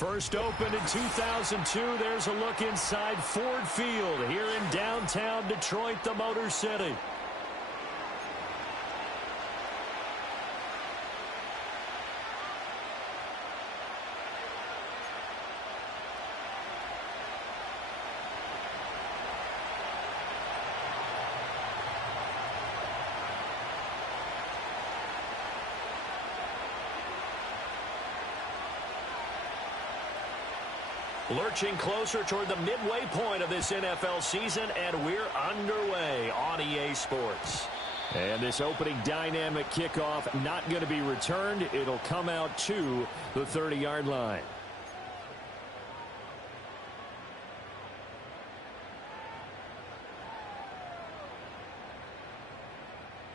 First opened in 2002. There's a look inside Ford Field here in downtown Detroit, the Motor City. Lurching closer toward the midway point of this NFL season, and we're underway on EA Sports. And this opening dynamic kickoff not going to be returned. It'll come out to the 30-yard line.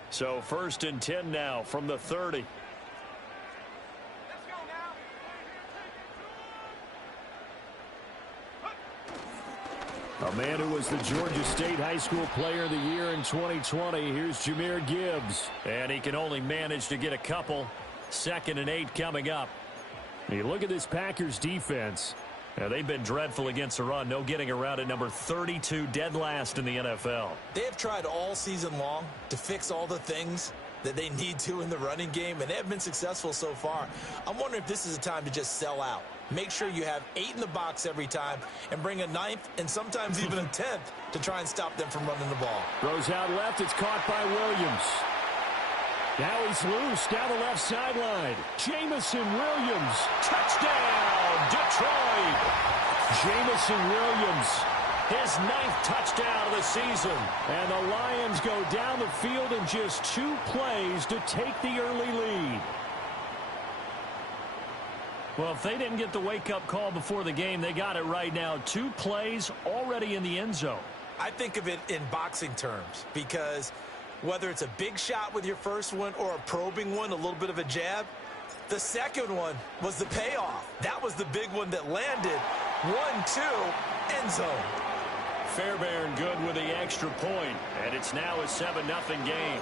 So 1st and 10 now from the 30. A man who was the Georgia State High School Player of the Year in 2020. Here's Jahmyr Gibbs. And he can only manage to get a couple. 2nd and 8 coming up. You look at this Packers defense. Now, they've been dreadful against the run. No getting around at number 32, dead last in the NFL. They have tried all season long to fix all the things that they need to in the running game, and they have been successful so far. I'm wondering if this is a time to just sell out. Make sure you have 8 in the box every time and bring a 9th and sometimes even a 10th to try and stop them from running the ball. Throws out left. It's caught by Williams. Now he's loose down the left sideline. Jamison Williams. Touchdown, Detroit. Jamison Williams. His 9th touchdown of the season. And the Lions go down the field in just 2 plays to take the early lead. Well, if they didn't get the wake-up call before the game, they got it right now. 2 plays already in the end zone. I think of it in boxing terms because whether it's a big shot with your first one or a probing one, a little bit of a jab, the second one was the payoff. That was the big one that landed. 1-2, end zone. Fairbairn good with the extra point, and it's now a 7-0 game.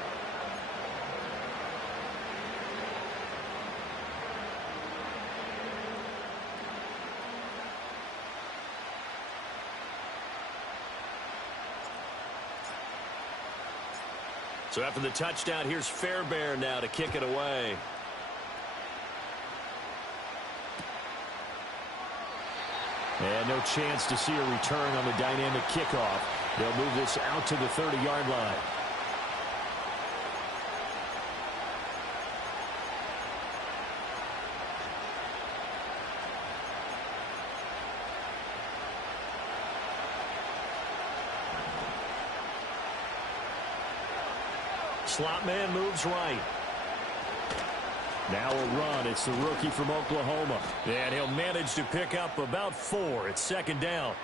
So after the touchdown, here's Fairbairn now to kick it away. And no chance to see a return on the dynamic kickoff. They'll move this out to the 30-yard line. Slot man moves right. Now a run. It's the rookie from Oklahoma. And he'll manage to pick up about 4. It's 2nd down.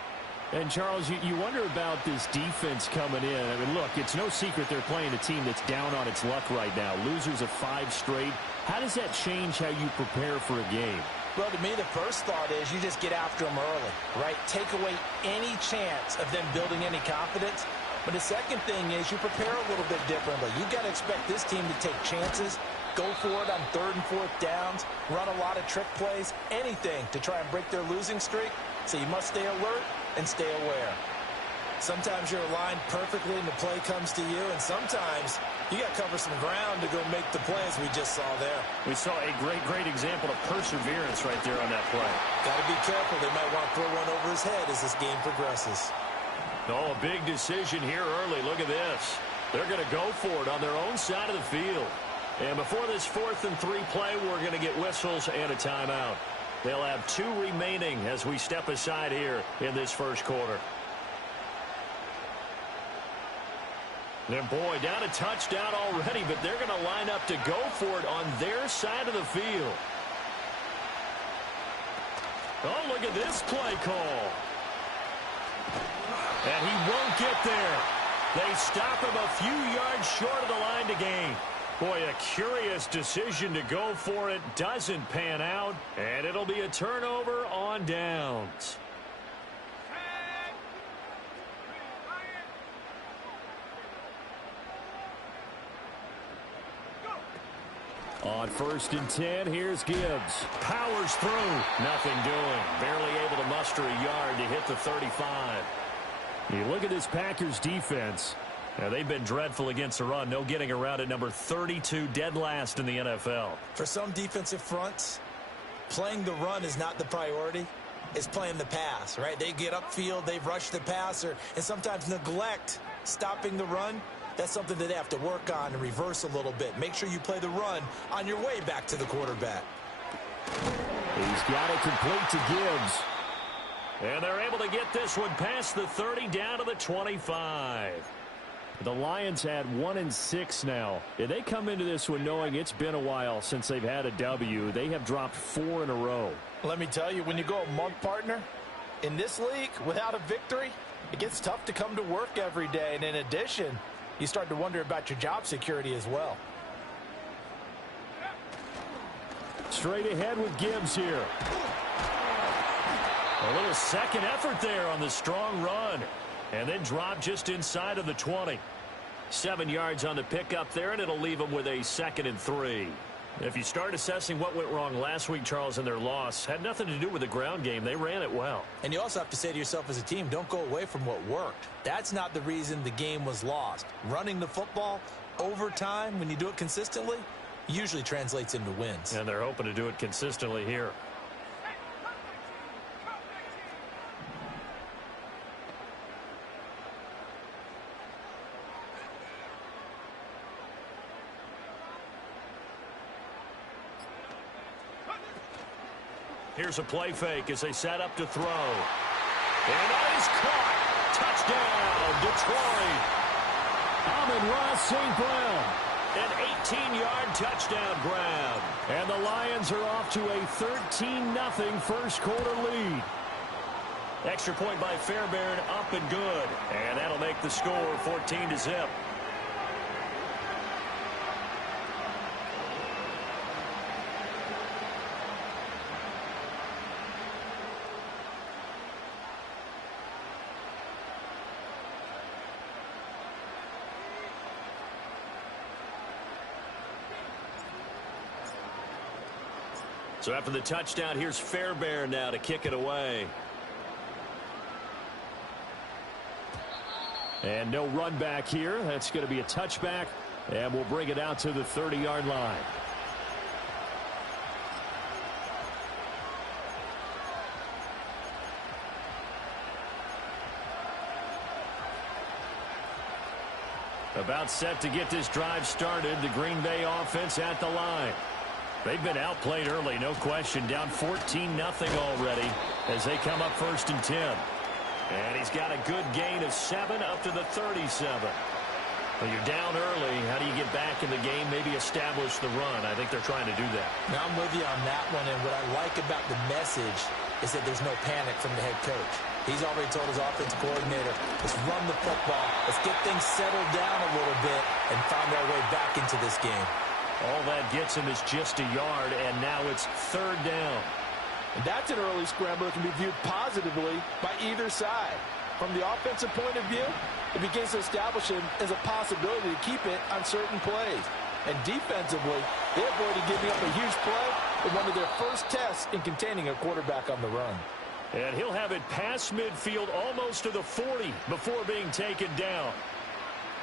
And, Charles, you wonder about this defense coming in. I mean, look, it's no secret they're playing a team that's down on its luck right now. Losers of 5 straight. How does that change how you prepare for a game? Well, to me, the first thought is you just get after them early, right? Take away any chance of them building any confidence. But the second thing is you prepare a little bit differently. You've got to expect this team to take chances, go for it on 3rd and 4th downs, run a lot of trick plays, anything to try and break their losing streak. So you must stay alert and stay aware. Sometimes you're aligned perfectly and the play comes to you, and sometimes you got to cover some ground to go make the plays we just saw there. We saw a great example of perseverance right there on that play. Got to be careful. They might want to throw one over his head as this game progresses. Oh, a big decision here early. Look at this. They're going to go for it on their own side of the field. And before this 4th and 3 play, we're going to get whistles and a timeout. They'll have 2 remaining as we step aside here in this first quarter. And boy, down a touchdown already, but they're going to line up to go for it on their side of the field. Oh, look at this play call. And he won't get there. They stop him a few yards short of the line to gain. Boy, a curious decision to go for it. Doesn't pan out, and it'll be a turnover on downs. On 1st and 10, here's Gibbs. Powers through. Nothing doing. Barely able to muster a yard to hit the 35. You look at this Packers defense. Now, they've been dreadful against the run. No getting around at number 32, dead last in the NFL. For some defensive fronts, playing the run is not the priority. It's playing the pass, right? They get upfield, they've rushed the passer, and sometimes neglect stopping the run. That's something that they have to work on and reverse a little bit. Make sure you play the run on your way back to the quarterback. He's got it complete to Gibbs. And they're able to get this one past the 30 down to the 25. The Lions had 1-6 now. And they come into this one knowing it's been a while since they've had a W. They have dropped 4 in a row. Let me tell you, when you go a month, partner, in this league, without a victory, it gets tough to come to work every day. And in addition, you start to wonder about your job security as well. Straight ahead with Gibbs here. A little second effort there on the strong run. And then drop just inside of the 20. 7 yards on the pickup there, and it'll leave them with a 2nd and 3. If you start assessing what went wrong last week, Charles, in their loss, had nothing to do with the ground game. They ran it well. And you also have to say to yourself as a team, don't go away from what worked. That's not the reason the game was lost. Running the football over time, when you do it consistently, usually translates into wins. And they're hoping to do it consistently here. Here's a play fake as they set up to throw. And that is caught. Touchdown, Detroit. Amon-Ra St. Brown. An 18-yard touchdown grab. And the Lions are off to a 13-0 first quarter lead. Extra point by Fairbairn, up and good. And that'll make the score 14-0. So after the touchdown, here's Fairbairn now to kick it away. And no run back here. That's going to be a touchback, and we'll bring it out to the 30-yard line. About set to get this drive started. The Green Bay offense at the line. They've been outplayed early, no question. Down 14-0 already as they come up 1st and 10. And he's got a good gain of 7 up to the 37. When you're down early, how do you get back in the game, maybe establish the run? I think they're trying to do that. Now, I'm with you on that one, and what I like about the message is that there's no panic from the head coach. He's already told his offensive coordinator, let's run the football, let's get things settled down a little bit and find our way back into this game. All that gets him is just a yard, and now it's 3rd down. And that's an early scramble that can be viewed positively by either side. From the offensive point of view, it begins to establish him as a possibility to keep it on certain plays. And defensively, they avoided giving up a huge play in one of their first tests in containing a quarterback on the run. And he'll have it past midfield almost to the 40 before being taken down.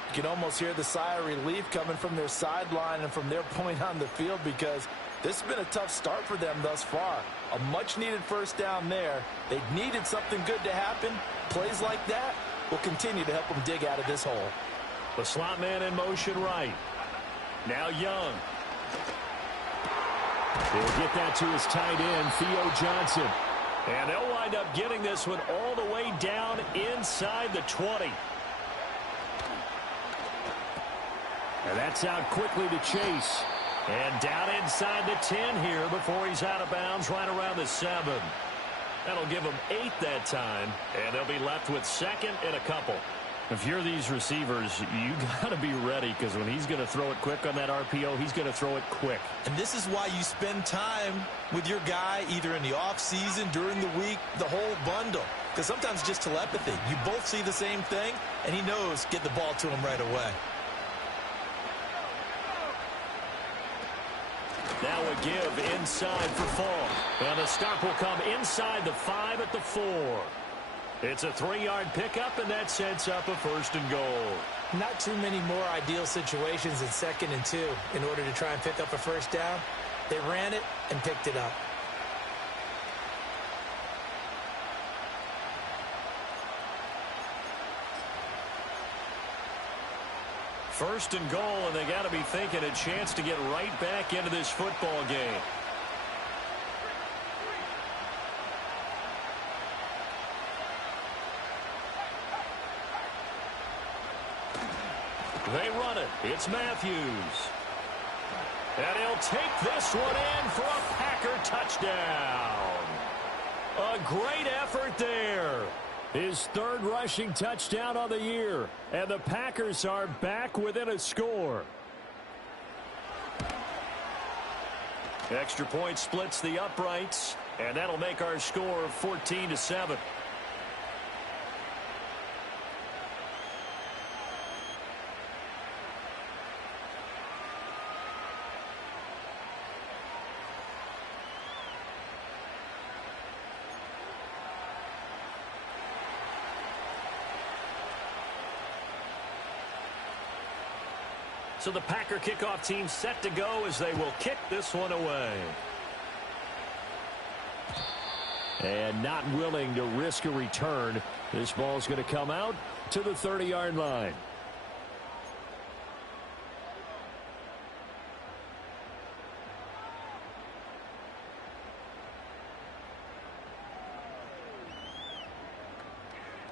You can almost hear the sigh of relief coming from their sideline and from their point on the field because this has been a tough start for them thus far. A much-needed first down there. They needed something good to happen. Plays like that will continue to help them dig out of this hole. The slot man in motion right. Now Young. He'll get that to his tight end, Theo Johnson. And they'll wind up getting this one all the way down inside the 20. And that's out quickly to Chase. And down inside the 10 here before he's out of bounds right around the 7. That'll give them 8 that time. And they'll be left with 2nd and a couple. If you're these receivers, you got to be ready because when he's going to throw it quick on that RPO, he's going to throw it quick. And this is why you spend time with your guy either in the offseason, during the week, the whole bundle. Because sometimes it's just telepathy. You both see the same thing, and he knows get the ball to him right away. Now a give inside for Fall. And the stop will come inside the 5 at the 4. It's a 3-yard pickup, and that sets up a 1st and goal. Not too many more ideal situations in 2nd and 2 in order to try and pick up a 1st down. They ran it and picked it up. First and goal, and they got to be thinking a chance to get right back into this football game. They run it. It's Matthews. And he'll take this one in for a Packer touchdown. A great effort there. His 3rd rushing touchdown on the year. And the Packers are back within a score. Extra point splits the uprights. And that'll make our score 14-7. So the Packer kickoff team set to go as they will kick this one away. And not willing to risk a return. This ball's going to come out to the 30-yard line.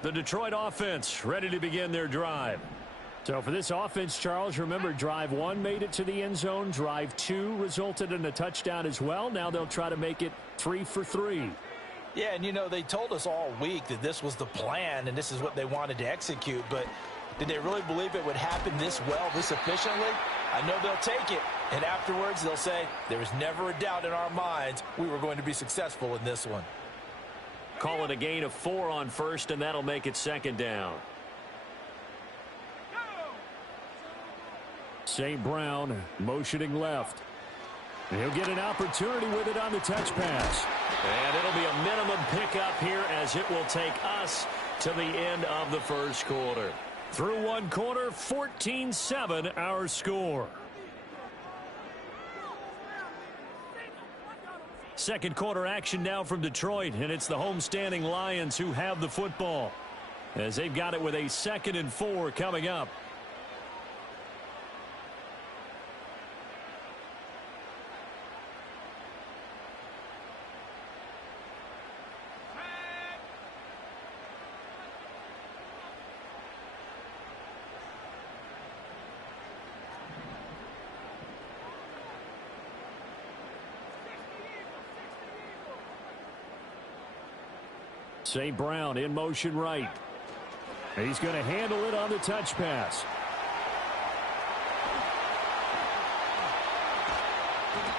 The Detroit offense ready to begin their drive. So for this offense, Charles, remember drive 1 made it to the end zone. Drive 2 resulted in a touchdown as well. Now they'll try to make it 3 for 3. Yeah, and you know, they told us all week that this was the plan and this is what they wanted to execute. But did they really believe it would happen this well, this efficiently? I know they'll take it. And afterwards they'll say, there was never a doubt in our minds we were going to be successful in this one. Call it a gain of 4 on 1st, and that'll make it 2nd down. St. Brown motioning left. He'll get an opportunity with it on the touch pass. And it'll be a minimum pickup here as it will take us to the end of the 1st quarter. Through 1 quarter, 14-7 our score. 2nd quarter action now from Detroit, and it's the homestanding Lions who have the football as they've got it with a 2nd and 4 coming up. St. Brown in motion right. He's going to handle it on the touch pass.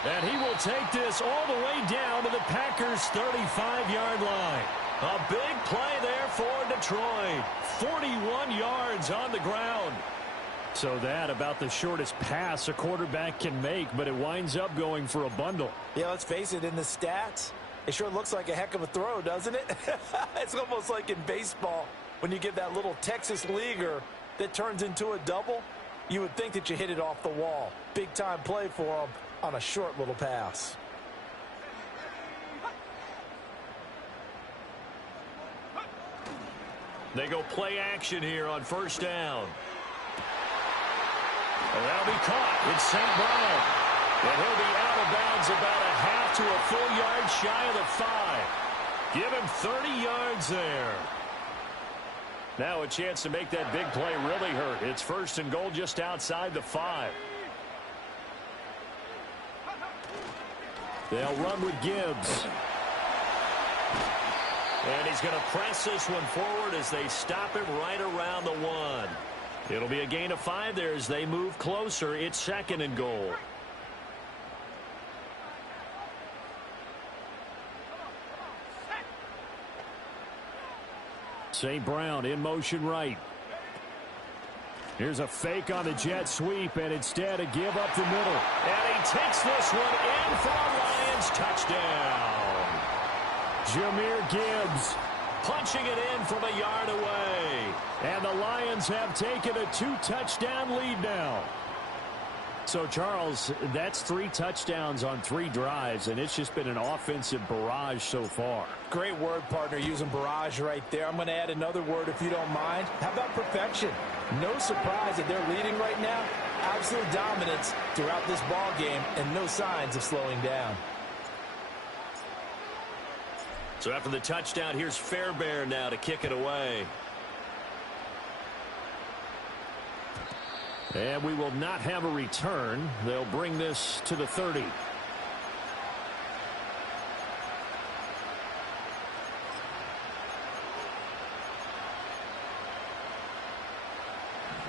And he will take this all the way down to the Packers' 35-yard line. A big play there for Detroit. 41 yards on the ground. So that about the shortest pass a quarterback can make, but it winds up going for a bundle. Yeah, let's face it, in the stats, it sure looks like a heck of a throw, doesn't it? It's almost like in baseball when you get that little Texas leaguer that turns into a double. You would think that you hit it off the wall. Big time play for him on a short little pass. They go play action here on 1st down. And that'll be caught. It's St. Brown. And he'll be out of bounds about a half to a full yard shy of the 5. Give him 30 yards there. Now a chance to make that big play really hurt. It's 1st and goal just outside the 5. They'll run with Gibbs. And he's going to press this one forward as they stop him right around the 1. It'll be a gain of 5 there as they move closer. It's 2nd and goal. St. Brown in motion right. Here's a fake on the jet sweep, and instead a give up the middle. And he takes this one in for a Lions touchdown. Jahmyr Gibbs punching it in from a yard away. And the Lions have taken a 2-touchdown lead now. So, Charles, that's 3 touchdowns on 3 drives, and it's just been an offensive barrage so far. Great word, partner, using barrage right there. I'm going to add another word if you don't mind. How about perfection? No surprise that they're leading right now. Absolute dominance throughout this ball game and no signs of slowing down. So after the touchdown, here's Fairbairn now to kick it away. And we will not have a return. They'll bring this to the 30.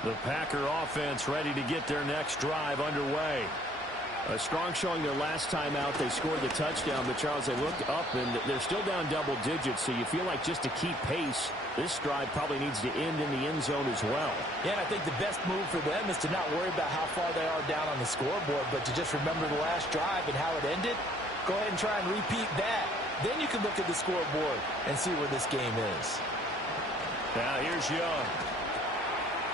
The Packer offense ready to get their next drive underway. A strong showing their last time out. They scored the touchdown, but Charles, they looked up and they're still down double digits, so you feel like just to keep pace, this drive probably needs to end in the end zone as well. Yeah, and I think the best move for them is to not worry about how far they are down on the scoreboard, but to just remember the last drive and how it ended. Go ahead and try and repeat that. Then you can look at the scoreboard and see where this game is. Now here's Young.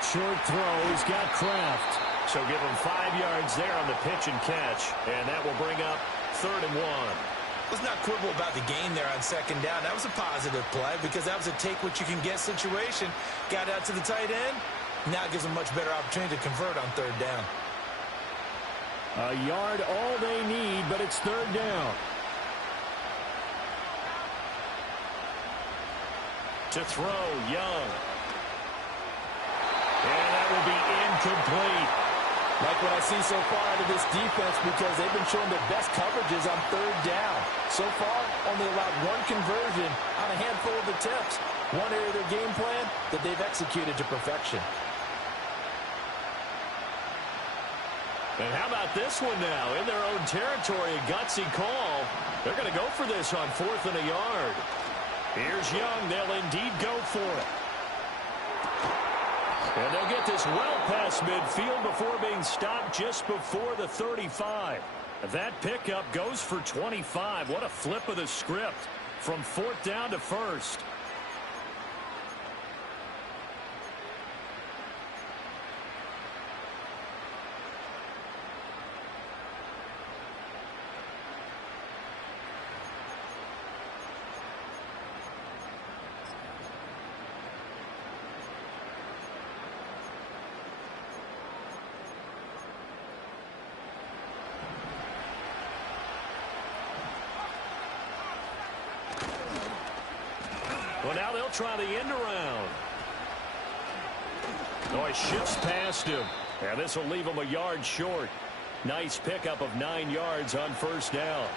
Short throw. He's got Kraft. So give him 5 yards there on the pitch and catch. And that will bring up 3rd and 1. Let's not quibble about the gain there on 2nd down. That was a positive play because that was a take-what-you-can-get situation. Got out to the tight end. Now gives them much better opportunity to convert on 3rd down. A yard all they need, but it's 3rd down. To throw, Young. And that will be incomplete. Like what I see so far out of this defense because they've been showing their best coverages on 3rd down. So far, only allowed 1 conversion on a handful of attempts. One area of their game plan that they've executed to perfection. And how about this one now? In their own territory, a gutsy call. They're going to go for this on 4th and a yard. Here's Young. They'll indeed go for it. And they'll get this well past midfield before being stopped just before the 35. That pickup goes for 25. What a flip of the script from 4th down to 1st. Well, now they'll try the end around. Oh, he shifts past him. And this will leave him a yard short. Nice pickup of 9 yards on 1st down.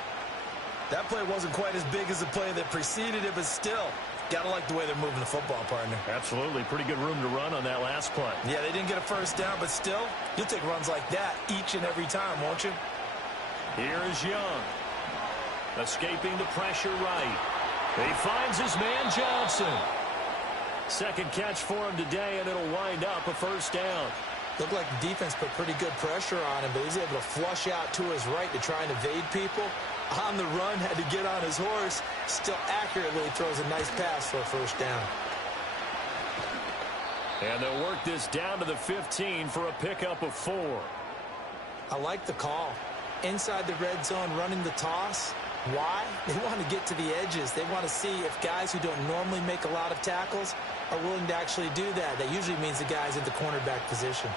That play wasn't quite as big as the play that preceded it, but still, gotta like the way they're moving the football, partner. Absolutely. Pretty good room to run on that last play. Yeah, they didn't get a 1st down, but still, you'll take runs like that each and every time, won't you? Here is Young. Escaping the pressure right. He finds his man Johnson. 2nd catch for him today, and it'll wind up a 1st down. Looked like the defense put pretty good pressure on him, but he's able to flush out to his right to try and evade people. On the run, had to get on his horse. Still accurately throws a nice pass for a 1st down. And they'll work this down to the 15 for a pickup of 4. I like the call. Inside the red zone, running the toss. Why? They want to get to the edges. They want to see if guys who don't normally make a lot of tackles are willing to actually do that. That usually means the guys in the cornerback position.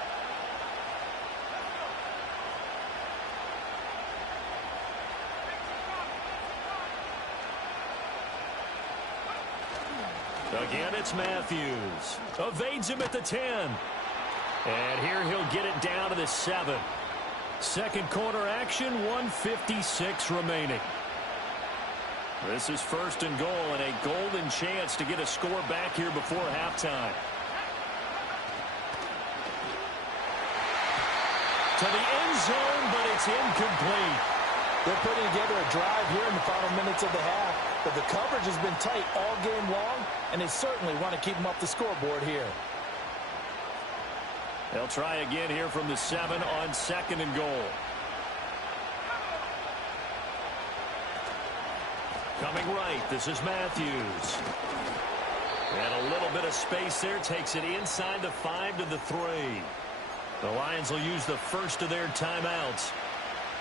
Again, it's Matthews. Evades him at the 10. And here he'll get it down to the 7. 2nd quarter action, 1:56 remaining. This is 1st and goal and a golden chance to get a score back here before halftime. To the end zone, but it's incomplete. They're putting together a drive here in the final minutes of the half, but the coverage has been tight all game long, and they certainly want to keep them up the scoreboard here. They'll try again here from the 7 on 2nd and goal. Coming right, this is Matthews. And a little bit of space there, takes it inside the 5 to the 3. The Lions will use the first of their timeouts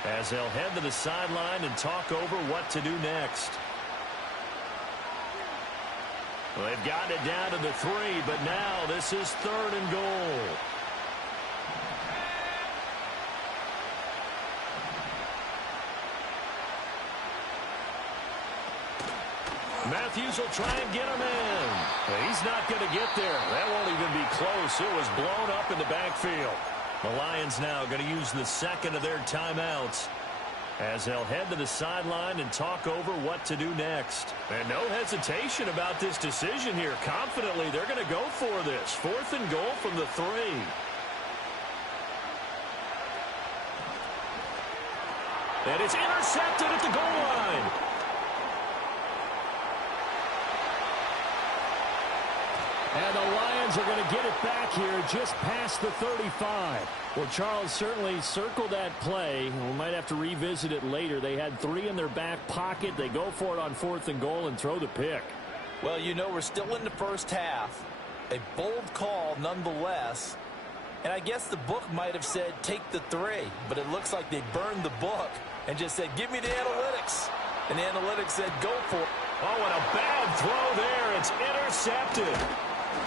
as they'll head to the sideline and talk over what to do next. Well, they've gotten it down to the 3, but now this is 3rd and goal. Matthews will try and get him in. But he's not going to get there. That won't even be close. It was blown up in the backfield. The Lions now going to use the second of their timeouts as they'll head to the sideline and talk over what to do next. And no hesitation about this decision here. Confidently, they're going to go for this. 4th and goal from the 3. And it's intercepted at the goal line. And the Lions are going to get it back here just past the 35. Well, Charles certainly circled that play. We might have to revisit it later. They had 3 in their back pocket. They go for it on 4th and goal and throw the pick. Well, you know, we're still in the first half. A bold call nonetheless. And I guess the book might have said take the 3. But it looks like they burned the book and just said give me the analytics. And the analytics said go for it. Oh, and a bad throw there. It's intercepted.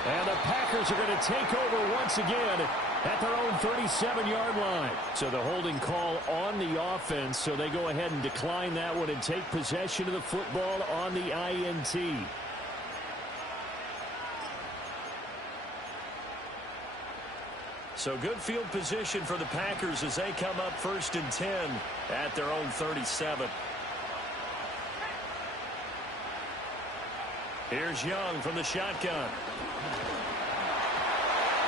And the Packers are going to take over once again at their own 37-yard line. So the holding call on the offense, so they go ahead and decline that one and take possession of the football on the INT. So good field position for the Packers as they come up 1st and 10 at their own 37. Here's Young from the shotgun.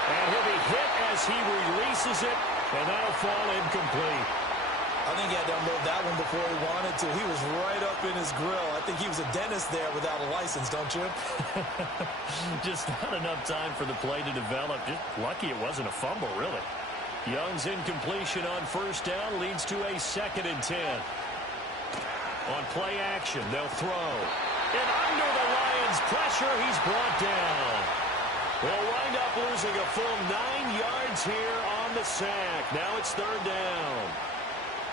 And he'll be hit as he releases it, and that'll fall incomplete. I think he had to unload that one before he wanted to. He was right up in his grill. I think he was a dentist there without a license, don't you? Just not enough time for the play to develop. Just lucky it wasn't a fumble, really. Young's incompletion on 1st down leads to a 2nd and 10. On play action, they'll throw. And under the Lions' pressure, he's brought down. They'll wind up losing a full 9 yards here on the sack. Now it's 3rd down.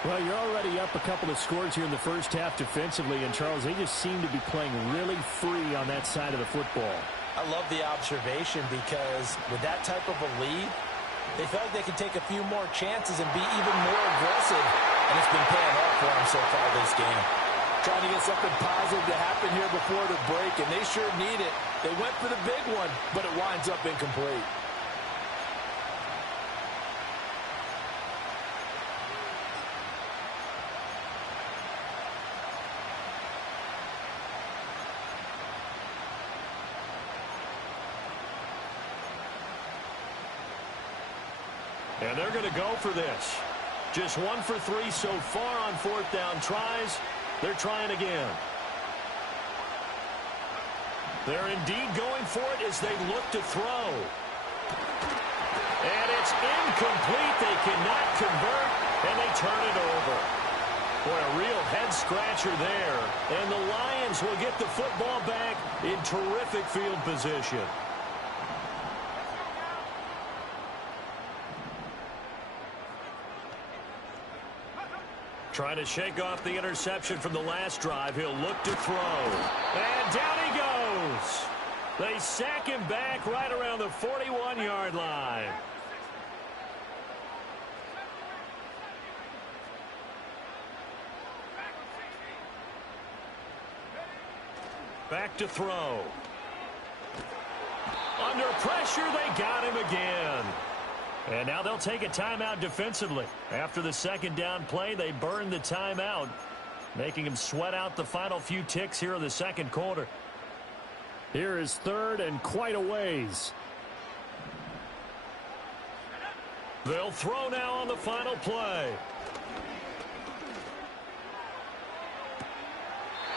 Well, you're already up a couple of scores here in the first half defensively, and Charles, they just seem to be playing really free on that side of the football. I love the observation because with that type of a lead, they felt like they could take a few more chances and be even more aggressive, and it's been paying off for them so far this game. Trying to get something positive to happen here before the break, and they sure need it. They went for the big one, but it winds up incomplete. And they're going to go for this. Just 1 for 3 so far on 4th down tries. They're trying again. They're indeed going for it as they look to throw. And it's incomplete. They cannot convert, and they turn it over. Boy, a real head-scratcher there. And the Lions will get the football back in terrific field position. Trying to shake off the interception from the last drive. He'll look to throw. And down he goes. They sack him back right around the 41-yard line. Back to throw. Under pressure, they got him again. And now they'll take a timeout defensively. After the 2nd down play, they burn the timeout, making them sweat out the final few ticks here in the 2nd quarter. Here is 3rd and quite a ways. They'll throw now on the final play.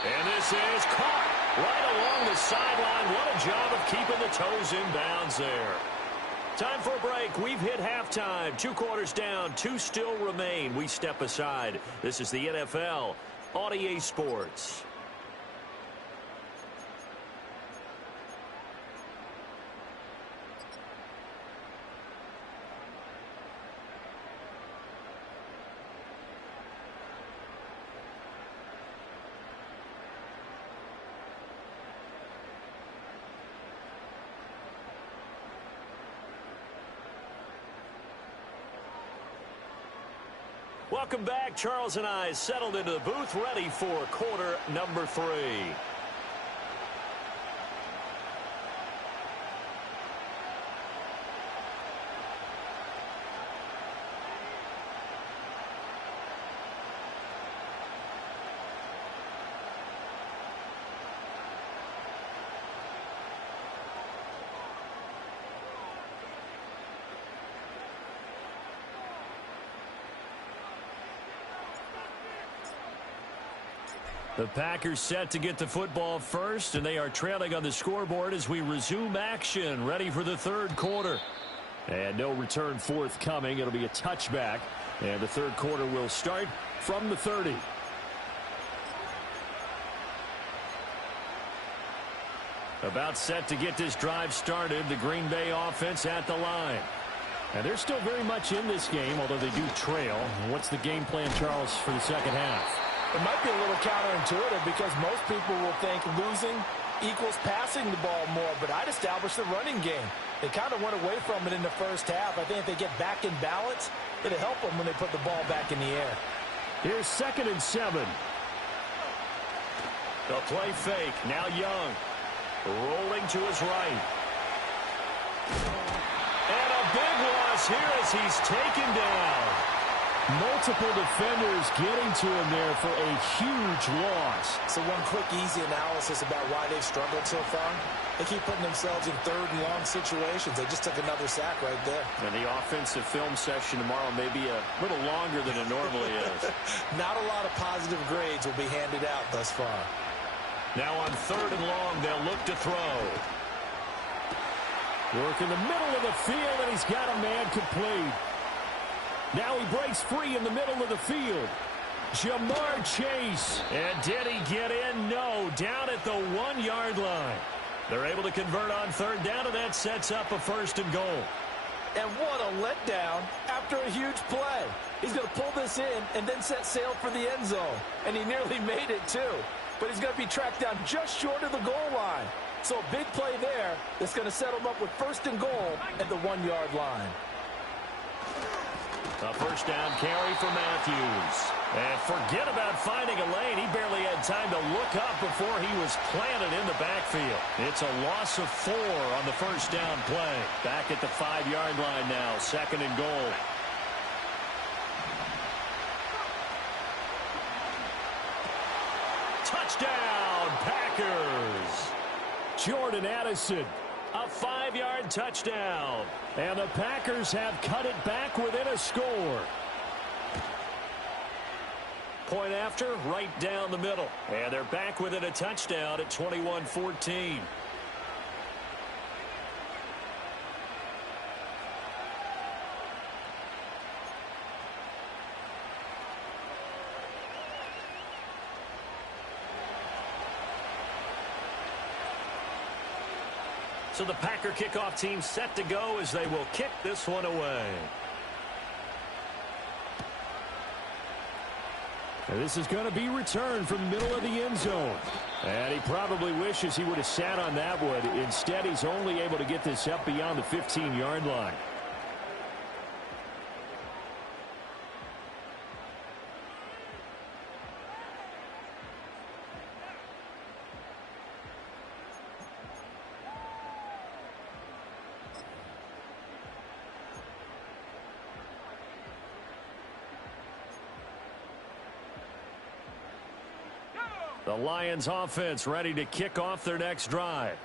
And this is caught right along the sideline. What a job of keeping the toes in bounds there. Time for a break. We've hit halftime. 2 quarters down. 2 still remain. We step aside. This is the NFL on EA Sports. Welcome back. Charles and I settled into the booth, ready for quarter number 3. The Packers set to get the football first, and they are trailing on the scoreboard as we resume action, ready for the third quarter. And no return forthcoming. It'll be a touchback, and the third quarter will start from the 30. About set to get this drive started, the Green Bay offense at the line. And they're still very much in this game, although they do trail. What's the game plan, Charles, for the second half? It might be a little counterintuitive because most people will think losing equals passing the ball more, but I'd establish the running game. They kind of went away from it in the first half. I think if they get back in balance, it'll help them when they put the ball back in the air. Here's 2nd and 7. The play fake. Now Young. Rolling to his right. And a big loss here as he's taken down. Multiple defenders getting to him there for a huge loss. So one quick, easy analysis about why they've struggled so far. They keep putting themselves in 3rd and long situations. They just took another sack right there. And the offensive film session tomorrow may be a little longer than it normally is. Not a lot of positive grades will be handed out thus far. Now on 3rd and long, they'll look to throw. Work in the middle of the field, and he's got a man complete. Now he breaks free in the middle of the field. Jamar Chase. And did he get in? No. Down at the 1-yard line. They're able to convert on 3rd down, and that sets up a 1st and goal. And what a letdown after a huge play. He's going to pull this in and then set sail for the end zone. And he nearly made it, too. But he's going to be tracked down just short of the goal line. So a big play there that's going to set him up with 1st and goal at the 1-yard line. A 1st down carry for Matthews. And forget about finding a lane. He barely had time to look up before he was planted in the backfield. It's a loss of 4 on the 1st down play. Back at the 5-yard line now, 2nd and goal. Touchdown, Packers. Jordan Addison. A 5-yard touchdown. And the Packers have cut it back within a score. Point after, right down the middle. And they're back within a touchdown at 21-14. So the Packer kickoff team set to go as they will kick this one away. And this is going to be returned from the middle of the end zone. And he probably wishes he would have sat on that one. Instead, he's only able to get this up beyond the 15-yard line. The Lions offense ready to kick off their next drive.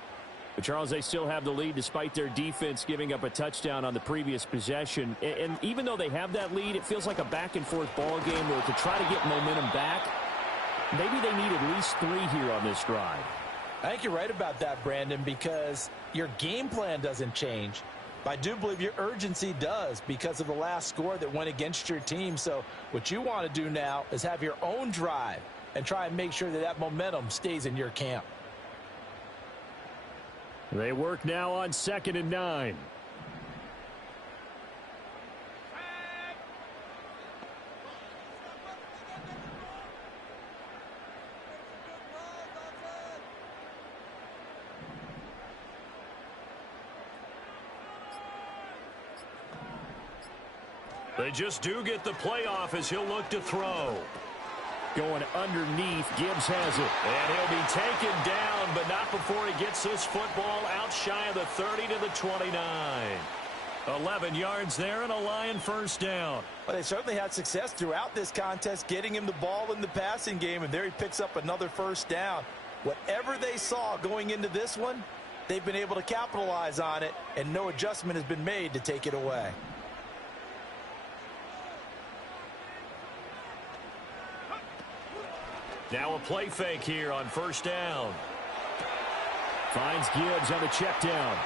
But Charles, they still have the lead despite their defense giving up a touchdown on the previous possession. And even though they have that lead, it feels like a back-and-forth ball game where to try to get momentum back, maybe they need at least 3 here on this drive. I think you're right about that, Brandon, because your game plan doesn't change. But I do believe your urgency does because of the last score that went against your team. So what you want to do now is have your own drive and try and make sure that that momentum stays in your camp. They work now on 2nd and 9. They just do get the playoff as he'll look to throw. Going underneath, Gibbs has it. And he'll be taken down, but not before he gets this football out shy of the 30 to the 29. 11 yards there and a Lion first down. Well, they certainly had success throughout this contest getting him the ball in the passing game, and there he picks up another first down. Whatever they saw going into this one, they've been able to capitalize on it, and no adjustment has been made to take it away. Now a play fake here on first down. Finds Gibbs on the check down.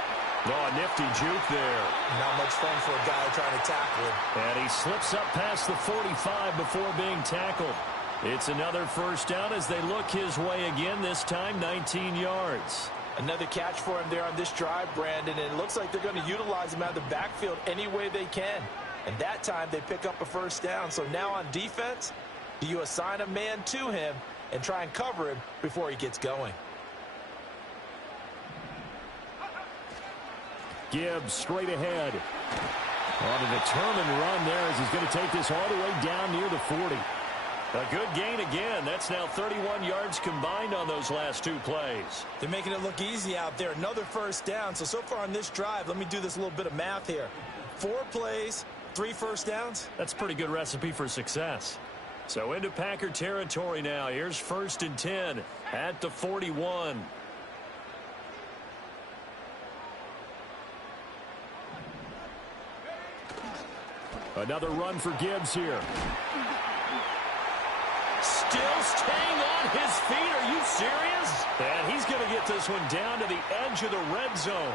Oh, a nifty juke there. Not much fun for a guy trying to tackle him. And he slips up past the 45 before being tackled. It's another first down as they look his way again, this time 19 yards. Another catch for him there on this drive, Brandon, and it looks like they're going to utilize him out of the backfield any way they can. And that time they pick up a first down. So now on defense, do you assign a man to him and try and cover him before he gets going? Gibbs straight ahead. On a determined run there as he's going to take this all the way down near the 40. A good gain again. That's now 31 yards combined on those last two plays. They're making it look easy out there. Another first down. So far on this drive, let me do this little bit of math here. 4 plays, 3 first downs. That's a pretty good recipe for success. So into Packer territory now. Here's 1st and 10 at the 41. Another run for Gibbs here. Still staying on his feet. Are you serious? And he's going to get this one down to the edge of the red zone.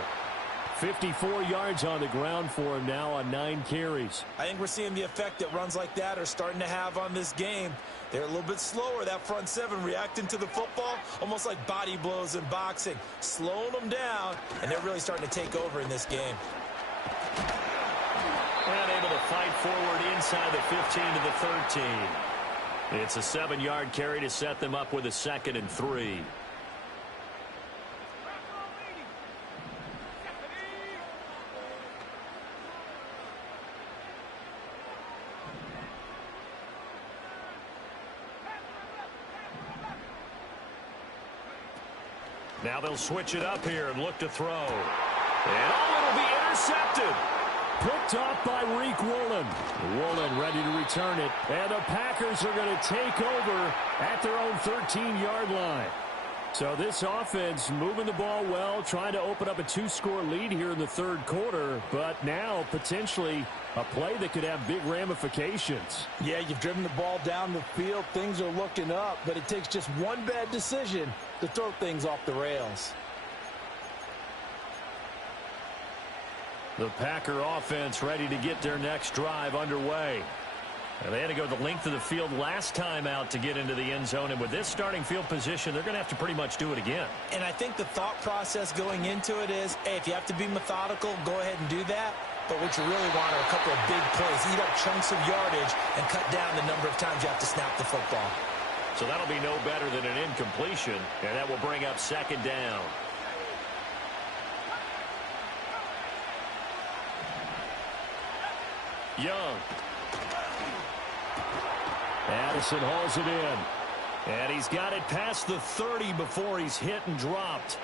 54 yards on the ground for him now on 9 carries. I think we're seeing the effect that runs like that are starting to have on this game. They're a little bit slower, that front 7, reacting to the football, almost like body blows in boxing, slowing them down, and they're really starting to take over in this game. And able to fight forward inside the 15 to the 13. It's a 7-yard carry to set them up with a 2nd and 3. Now they'll switch it up here and look to throw. And it'll be intercepted. Picked off by Reek Woolen. Woolen ready to return it. And the Packers are going to take over at their own 13-yard line. So this offense moving the ball well, trying to open up a 2-score lead here in the 3rd quarter. But now potentially a play that could have big ramifications. Yeah, you've driven the ball down the field. Things are looking up, but it takes just one bad decision to throw things off the rails. The Packer offense ready to get their next drive underway. And they had to go the length of the field last time out to get into the end zone. And with this starting field position, they're going to have to pretty much do it again. And I think the thought process going into it is, hey, if you have to be methodical, go ahead and do that. But what you really want are a couple of big plays, eat up chunks of yardage, and cut down the number of times you have to snap the football. So that'll be no better than an incompletion, and that will bring up 2nd down. Young. Addison hauls it in. And he's got it past the 30 before he's hit and dropped.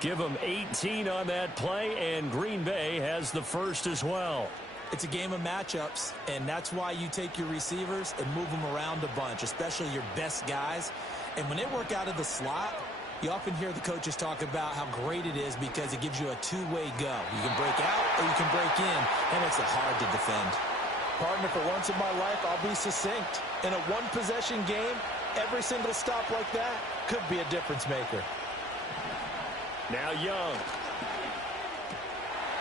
Give him 18 on that play, and Green Bay has the first as well. It's a game of matchups, and that's why you take your receivers and move them around a bunch, especially your best guys. And when they work out of the slot, you often hear the coaches talk about how great it is because it gives you a two-way go. You can break out or you can break in. That makes it hard to defend. Partner, for once in my life, I'll be succinct. In a one-possession game, every single stop like that could be a difference maker. Now Young.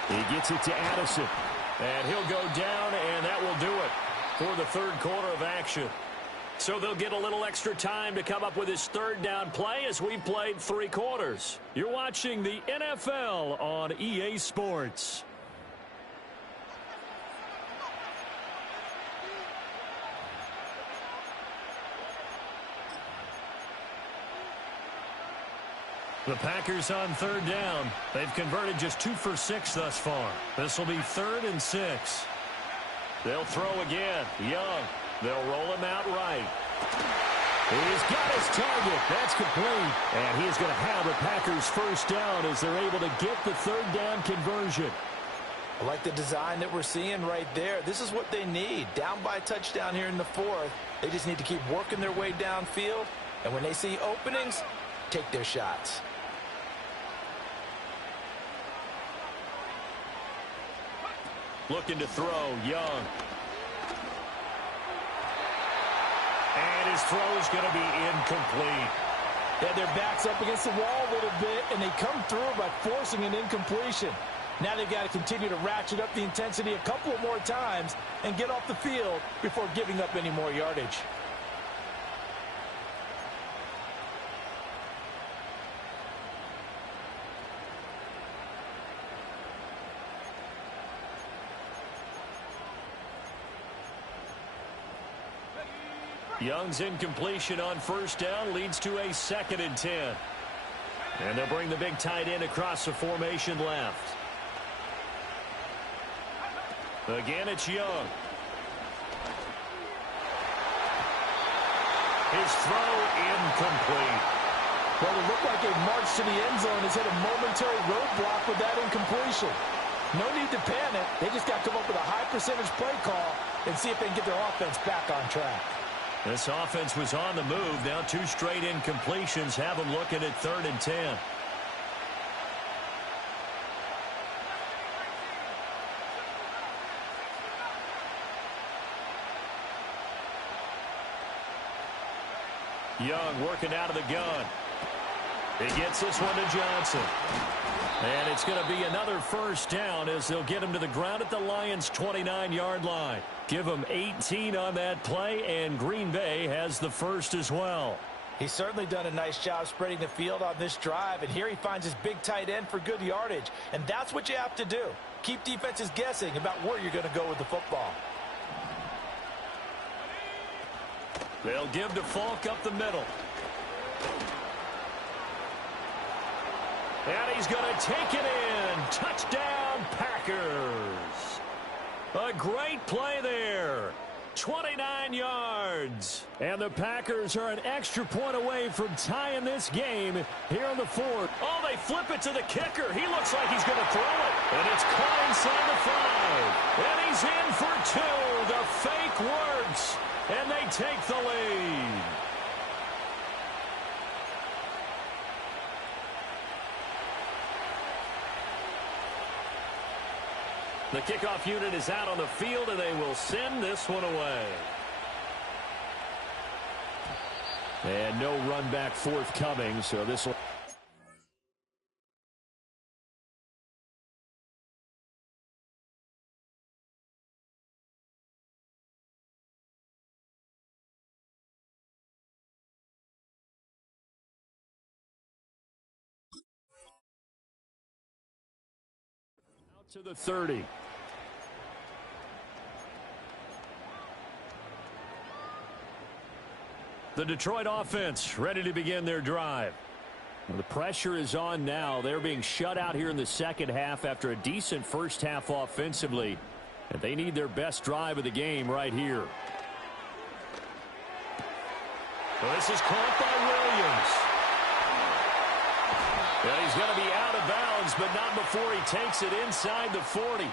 He gets it to Addison. And he'll go down, and that will do it for the third quarter of action. So they'll get a little extra time to come up with his third down play as we've played 3 quarters. You're watching the NFL on EA Sports. The Packers on third down. They've converted just 2 for 6 thus far. This will be 3rd and 6. They'll throw again. Young. They'll roll him out right. He's got his target. That's complete. And he is going to have the Packers first down as they're able to get the third down conversion. I like the design that we're seeing right there. This is what they need. Down by a touchdown here in the 4th. They just need to keep working their way downfield. And when they see openings, take their shots. Looking to throw, Young. And his throw is going to be incomplete. Yeah, their back's up against the wall a little bit, and they come through by forcing an incompletion. Now they've got to continue to ratchet up the intensity a couple more times and get off the field before giving up any more yardage. Young's incompletion on first down leads to a 2nd and 10. And they'll bring the big tight end across the formation left. Again, it's Young. His throw incomplete. Well, it looked like a march to the end zone has hit a momentary roadblock with that incompletion. No need to panic. They just got to come up with a high percentage play call and see if they can get their offense back on track. This offense was on the move. Now 2 straight incompletions have them looking at 3rd and 10. Young working out of the gun. He gets this one to Johnson. And it's going to be another first down as they'll get him to the ground at the Lions' 29-yard line. Give him 18 on that play, and Green Bay has the first as well. He's certainly done a nice job spreading the field on this drive, and here he finds his big tight end for good yardage. And that's what you have to do. Keep defenses guessing about where you're going to go with the football. They'll give to Falk up the middle. And he's going to take it in. Touchdown, Packers. A great play there. 29 yards. And the Packers are an extra point away from tying this game here on the 4th. Oh, they flip it to the kicker. He looks like he's going to throw it. And it's caught inside the 5. And he's in for 2. The fake works. And they take the lead. The kickoff unit is out on the field, and they will send this one away. And no run back forthcoming, so this will... Out to the 30. The Detroit offense ready to begin their drive. The pressure is on now. They're being shut out here in the second half after a decent first half offensively. And they need their best drive of the game right here. Well, this is caught by Williams. And he's going to be out of bounds, but not before he takes it inside the 40.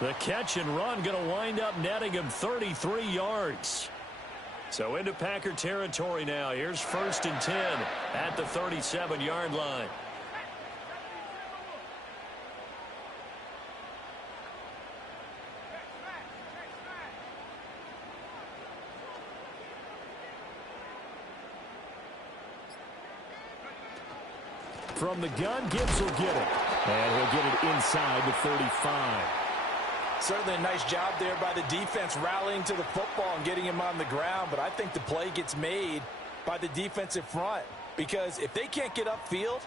The catch and run going to wind up netting him 33 yards. So into Packer territory now. Here's 1st and 10 at the 37-yard line. From the gun, Gibbs will get it. And he'll get it inside the 35. Certainly a nice job there by the defense rallying to the football and getting him on the ground, but I think the play gets made by the defensive front because if they can't get upfield,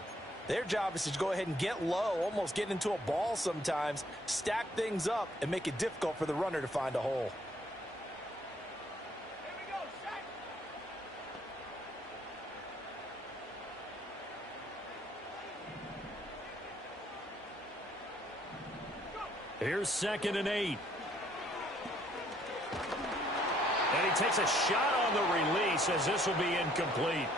their job is to go ahead and get low, almost get into a ball sometimes, stack things up, and make it difficult for the runner to find a hole. Here's 2nd and 8. And he takes a shot on the release as this will be incomplete.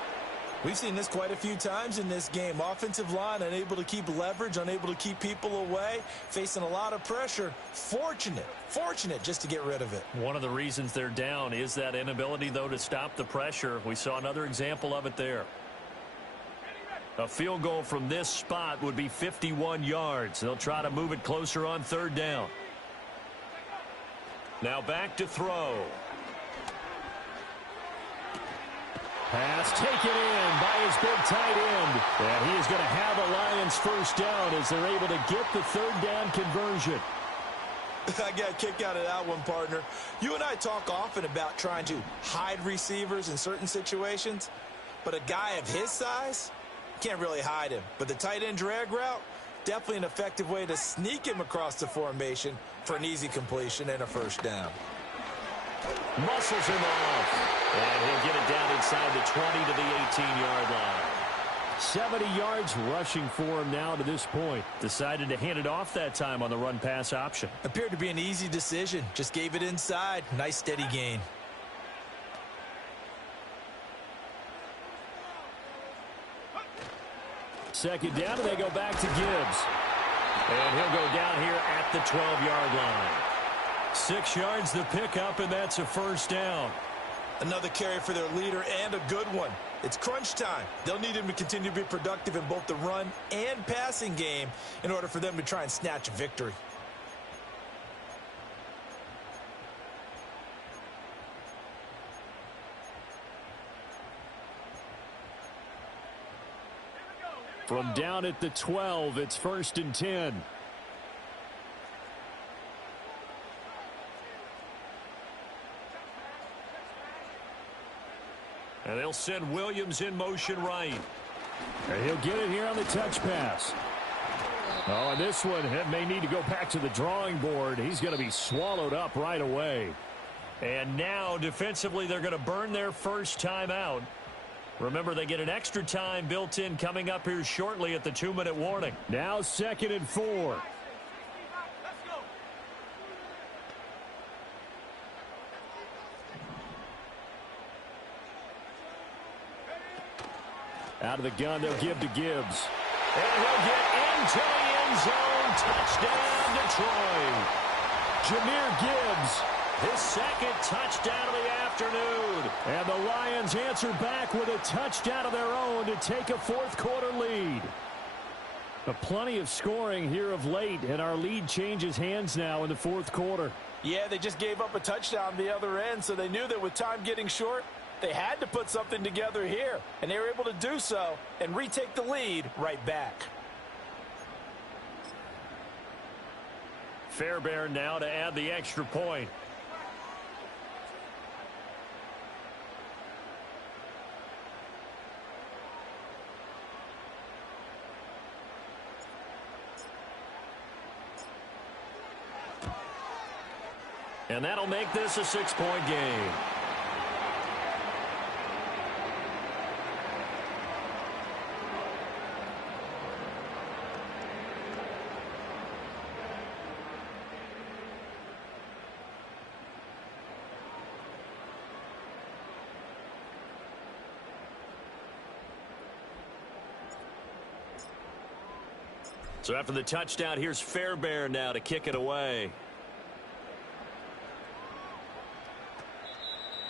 We've seen this quite a few times in this game. Offensive line unable to keep leverage, unable to keep people away, facing a lot of pressure. Fortunate just to get rid of it. One of the reasons they're down is that inability, though, to stop the pressure. We saw another example of it there. A field goal from this spot would be 51 yards. They'll try to move it closer on 3rd down. Now back to throw. Pass taken in by his big tight end. And he is going to have a Lions first down as they're able to get the 3rd down conversion. I got a kick out of that one, partner. You and I talk often about trying to hide receivers in certain situations, but a guy of his size can't really hide him. But the tight end drag route, definitely an effective way to sneak him across the formation for an easy completion and a first down. Muscles him off. And he'll get it down inside the 20 to the 18-yard line. 70 yards rushing for him now to this point. Decided to hand it off that time on the run-pass option. Appeared to be an easy decision. Just gave it inside. Nice steady gain. Second down, and they go back to Gibbs. And he'll go down here at the 12-yard line. 6 yards the pickup, and that's a first down. Another carry for their leader and a good one. It's crunch time. They'll need him to continue to be productive in both the run and passing game in order for them to try and snatch a victory. From down at the 12, it's 1st and 10. And they'll send Williams in motion right. And he'll get it here on the touch pass. Oh, and this one may need to go back to the drawing board. He's going to be swallowed up right away. And now, defensively, they're going to burn their first time out. Remember, they get an extra time built in coming up here shortly at the 2-minute warning. Now 2nd and 4. Out of the gun, they'll give to Gibbs. And he'll get into the end zone. Touchdown, Detroit. Jahmyr Gibbs, his 2nd touchdown of the afternoon. And the Lions answer back with a touchdown of their own to take a 4th quarter lead. But plenty of scoring here of late, and our lead changes hands now in the 4th quarter. Yeah, they just gave up a touchdown the other end, so they knew that with time getting short, they had to put something together here, and they were able to do so and retake the lead right back. Fairbairn now to add the extra point. And that'll make this a 6-point game. So after the touchdown, here's Fairbairn now to kick it away.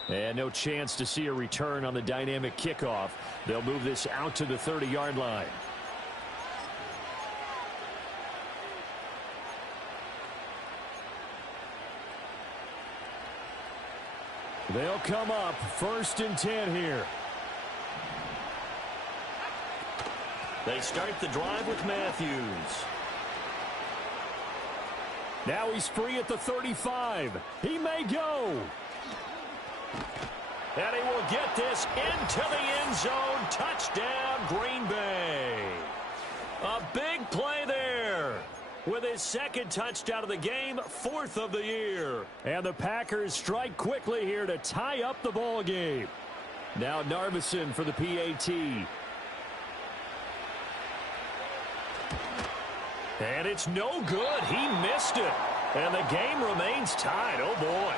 And no chance to see a return on the dynamic kickoff. They'll move this out to the 30-yard line. They'll come up 1st and 10 here. They start the drive with Matthews. Now he's free at the 35. He may go. And he will get this into the end zone. Touchdown, Green Bay. A big play there. With his second touchdown of the game, fourth of the year. And the Packers strike quickly here to tie up the ball game. Now Narvison for the PAT. And it's no good. He missed it. And the game remains tied. Oh, boy.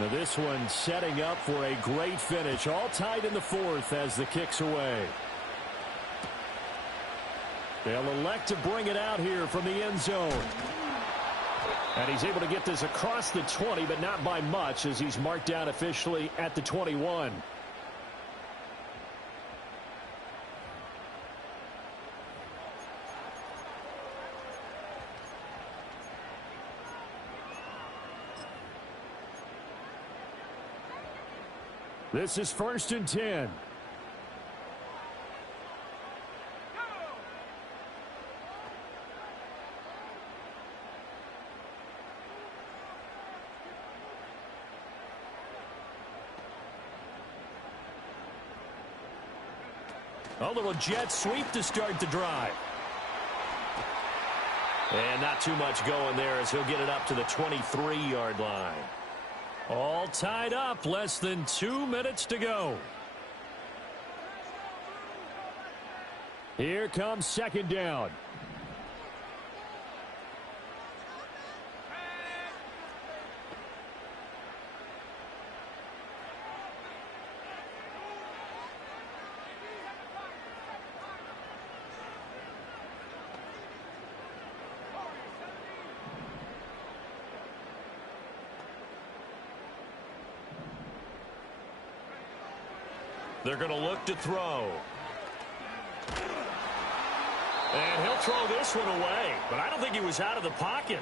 Now this one setting up for a great finish. All tied in the fourth as the kick's away. They'll elect to bring it out here from the end zone. And he's able to get this across the 20, but not by much as he's marked down officially at the 21. This is 1st and 10. A little jet sweep to start the drive. And not too much going there as he'll get it up to the 23-yard line. All tied up, less than 2 minutes to go. Here comes second down. They're going to look to throw. And he'll throw this one away. But I don't think he was out of the pocket.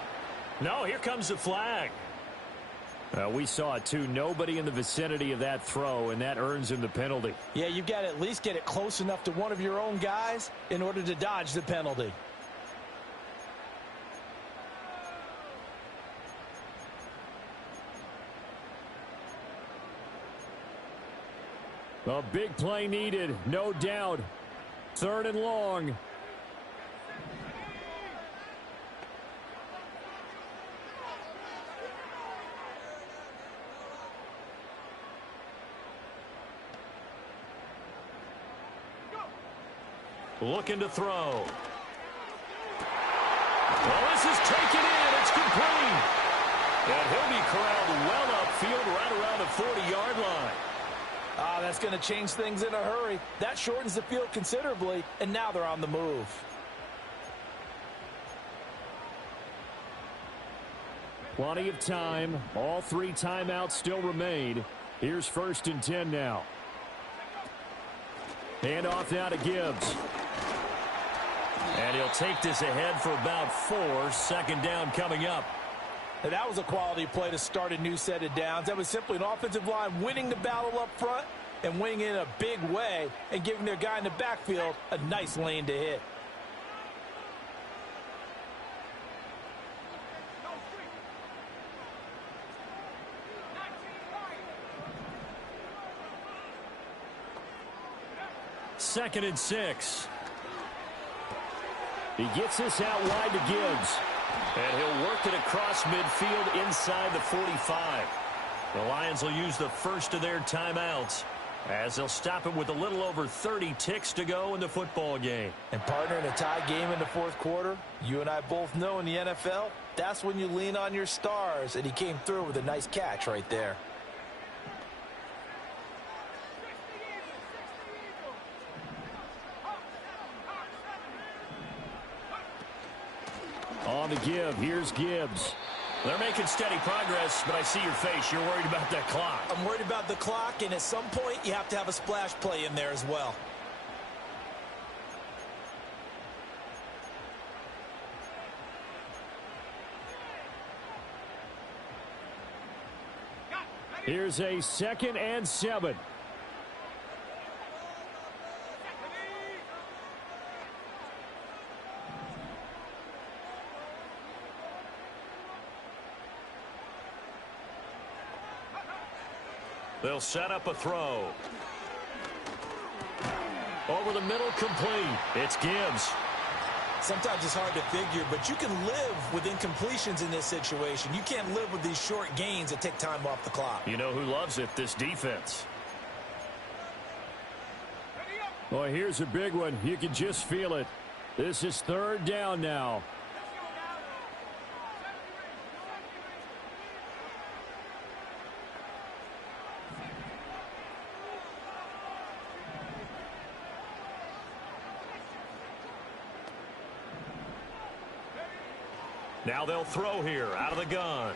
No, here comes the flag. We saw it too. Nobody in the vicinity of that throw, and that earns him the penalty. Yeah, you've got to at least get it close enough to one of your own guys in order to dodge the penalty. A big play needed, no doubt. 3rd and long. Looking to throw. Well, this is taken in. It's complete. And he'll be corralled well upfield right around the 40-yard line. That's going to change things in a hurry. That shortens the field considerably, and now they're on the move. Plenty of time. All 3 timeouts still remain. Here's 1st and 10 now. Hand off now to Gibbs. And he'll take this ahead for about 4. 2nd down coming up. Now, that was a quality play to start a new set of downs. That was simply an offensive line winning the battle up front and winning in a big way and giving their guy in the backfield a nice lane to hit. Second and 6. He gets this out wide to Gibbs. And he'll work it across midfield inside the 45. The Lions will use the first of their timeouts as they'll stop him with a little over 30 ticks to go in the football game. And partner, in a tie game in the 4th quarter, you and I both know in the NFL, that's when you lean on your stars. And he came through with a nice catch right there. On the give, here's Gibbs. They're making steady progress, but I see your face. You're worried about that clock. I'm worried about the clock, and at some point, you have to have a splash play in there as well. Here's a 2nd and 7. They'll set up a throw. Over the middle, complete. It's Gibbs. Sometimes it's hard to figure, but you can live with incompletions in this situation. You can't live with these short gains that take time off the clock. You know who loves it? This defense. Boy, here's a big one. You can just feel it. This is 3rd down now. Now they'll throw here out of the gun.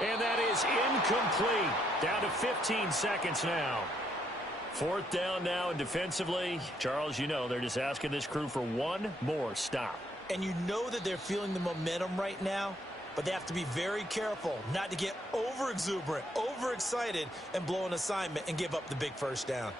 And that is incomplete. Down to 15 seconds now. 4th down now, and defensively, Charles, you know, they're just asking this crew for one more stop. And you know that they're feeling the momentum right now, but they have to be very careful not to get over-exuberant, overexcited, and blow an assignment and give up the big 1st down.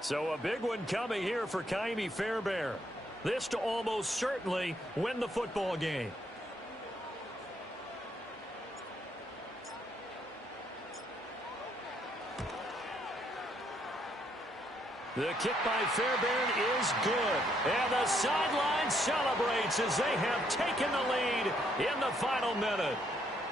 So a big one coming here for Kaimi Fairbairn. This to almost certainly win the football game. The kick by Fairbairn is good. And the sideline celebrates as they have taken the lead in the final minute.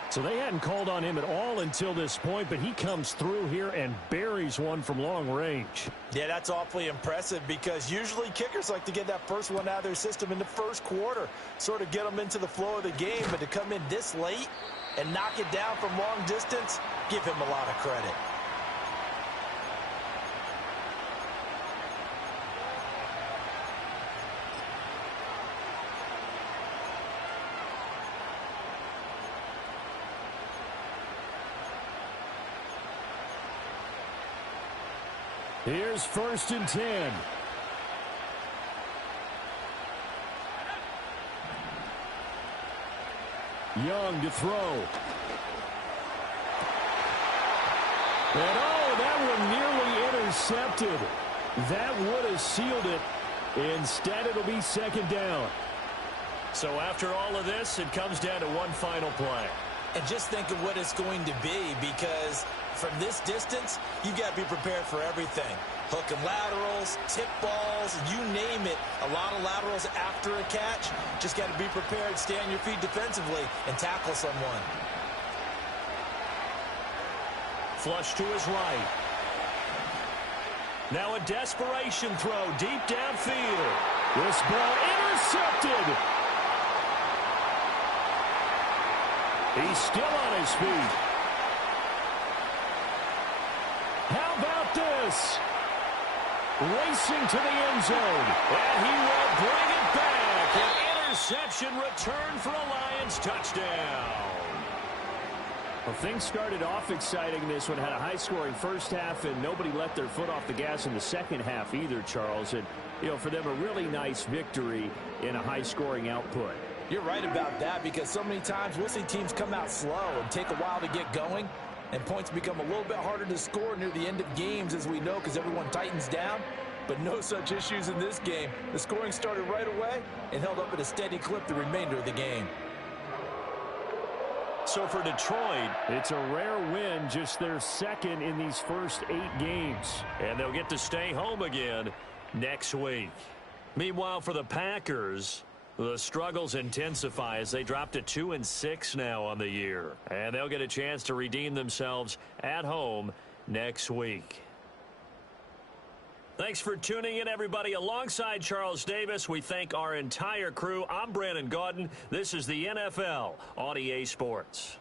So they hadn't called on him at all until this point, but he comes through here and buries one from long range. Yeah, that's awfully impressive because usually kickers like to get that first one out of their system in the 1st quarter, sort of get them into the flow of the game, but to come in this late and knock it down from long distance, give him a lot of credit. Here's 1st and 10. Young to throw. And that one nearly intercepted. That would have sealed it. Instead, it'll be 2nd down. So after all of this, it comes down to one final play. And just think of what it's going to be, because from this distance, you've got to be prepared for everything. Hook and laterals, tip balls, you name it. A lot of laterals after a catch. Just got to be prepared, stay on your feet defensively, and tackle someone. Flush to his right. Now a desperation throw deep downfield. This ball intercepted. He's still on his feet. How about this? Racing to the end zone. And he will bring it back. An interception return for a Lions touchdown. Well, things started off exciting. This one had a high-scoring first half, and nobody let their foot off the gas in the second half either, Charles. And, you know, for them, a really nice victory in a high-scoring output. You're right about that, because so many times we'll see teams come out slow and take a while to get going, and points become a little bit harder to score near the end of games, as we know, because everyone tightens down. But no such issues in this game. The scoring started right away and held up at a steady clip the remainder of the game. So for Detroit, it's a rare win, just their second in these first 8 games. And they'll get to stay home again next week. Meanwhile, for the Packers, the struggles intensify as they drop to 2-6 now on the year. And they'll get a chance to redeem themselves at home next week. Thanks for tuning in, everybody. Alongside Charles Davis, we thank our entire crew. I'm Brandon Gaudin. This is the NFL on EA Sports.